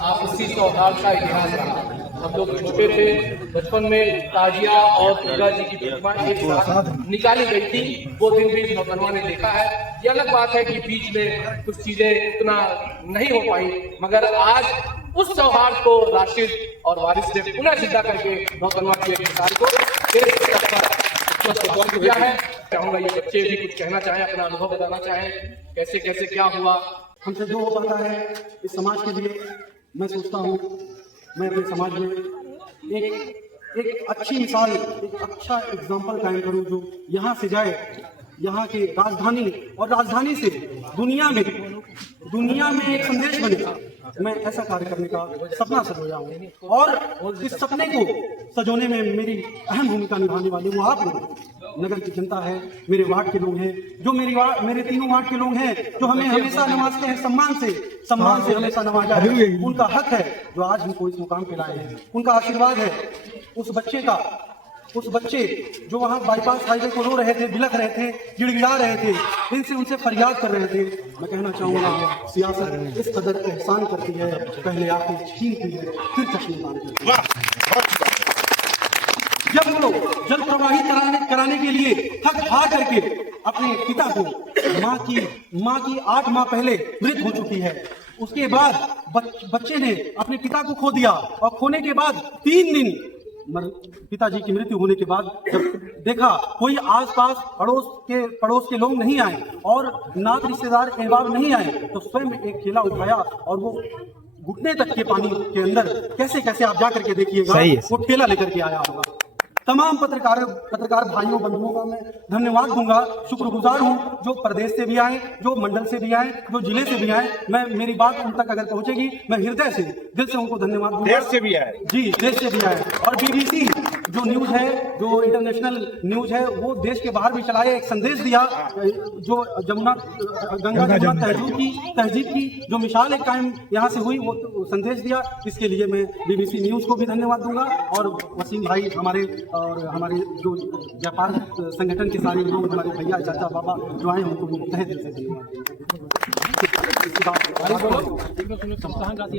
आपसी सौहार्द का इतिहास रहा। हम लोग छोटे थे, बचपन में ताजिया और दुर्गा जी की प्रतिमा एक साथ निकाली गई थी, वो दिन भी नौतनवा ने देखा है। ये अलग बात है कि बीच में कुछ चीजें उतना नहीं हो पाई, मगर आज उस सौहार्द को राशिद और वारिस ने पुनः जिंदा करके नौतनवा की एक मिसाल को देश स्तर पर किया है। चाहूंगा ये बच्चे भी कुछ कहना चाहें, अपना अनुभव बताना चाहें, कैसे कैसे क्या हुआ। हमसे जो हो पाता है इस समाज के लिए, मैं सोचता हूँ मैं अपने समाज में एक अच्छी मिसाल, एक अच्छा एग्जाम्पल कायम करूँ जो यहाँ से जाए, यहाँ के राजधानी और राजधानी से दुनिया में एक संदेश बने। मैं ऐसा कार्य करने का सपना सजोया हूँ और इस सपने को सजोने में मेरी अहम भूमिका निभाने वाले वो आप लोग, नगर की जनता है, मेरे वार्ड के लोग हैं, जो मेरे तीनों वार्ड के लोग हैं, जो हमें हमेशा नवाजते हैं, सम्मान से हमेशा नवाजा है। उनका हक है जो आज हमको इस मुकाम पे लाए हैं, उनका आशीर्वाद है। उस बच्चे जो वहाँ बाईपास हाईवे को रो रहे थे, बिलख रहे थे, गिड़गिड़ा रहे थे, उनसे फरियाद कर रहे थे। मैं कहना चाहूँगा सियासत इस कदर एहसान करती है, पहले आके छीनती है, फिर चश्मे मारती है। जब वो लोग जल प्रवाहित कराने के लिए थक हार करके अपने पिता को, माँ की 8 माह पहले मृत हो चुकी है, उसके बाद बच्चे ने अपने पिता को खो दिया और खोने के बाद 3 दिन पिताजी की मृत्यु होने के बाद जब देखा कोई आसपास पड़ोस के लोग नहीं आए और नात रिश्तेदार अहबाब नहीं आए, तो स्वयं एक ठेला उठाया और वो घुटने तक के पानी के अंदर कैसे आप जा करके देखिएगा, वो ठेला लेकर के आया होगा। तमाम पत्रकार भाइयों बंधुओं का मैं धन्यवाद दूंगा, शुक्रगुजार हूं, जो प्रदेश से भी आए, जो मंडल से भी आए, जो जिले से भी आए। मेरी बात उन तक अगर पहुंचेगी, मैं हृदय से, दिल से उनको धन्यवाद दूंगा। देश से भी आए जी, देश से भी आए। और BBC जो न्यूज है, जो इंटरनेशनल न्यूज है, वो देश के बाहर भी चलाए, एक संदेश दिया, जो गंगा जमुना तहजीब की जो मिसाल एक कायम यहाँ से हुई, वो संदेश दिया। इसके लिए मैं BBC न्यूज को भी धन्यवाद दूंगा और वसीम भाई हमारे जो व्यापार संगठन के सारे लोग, हमारे भैया चाचा बाबा जो आए, उनको तहे दिल से धन्यवाद।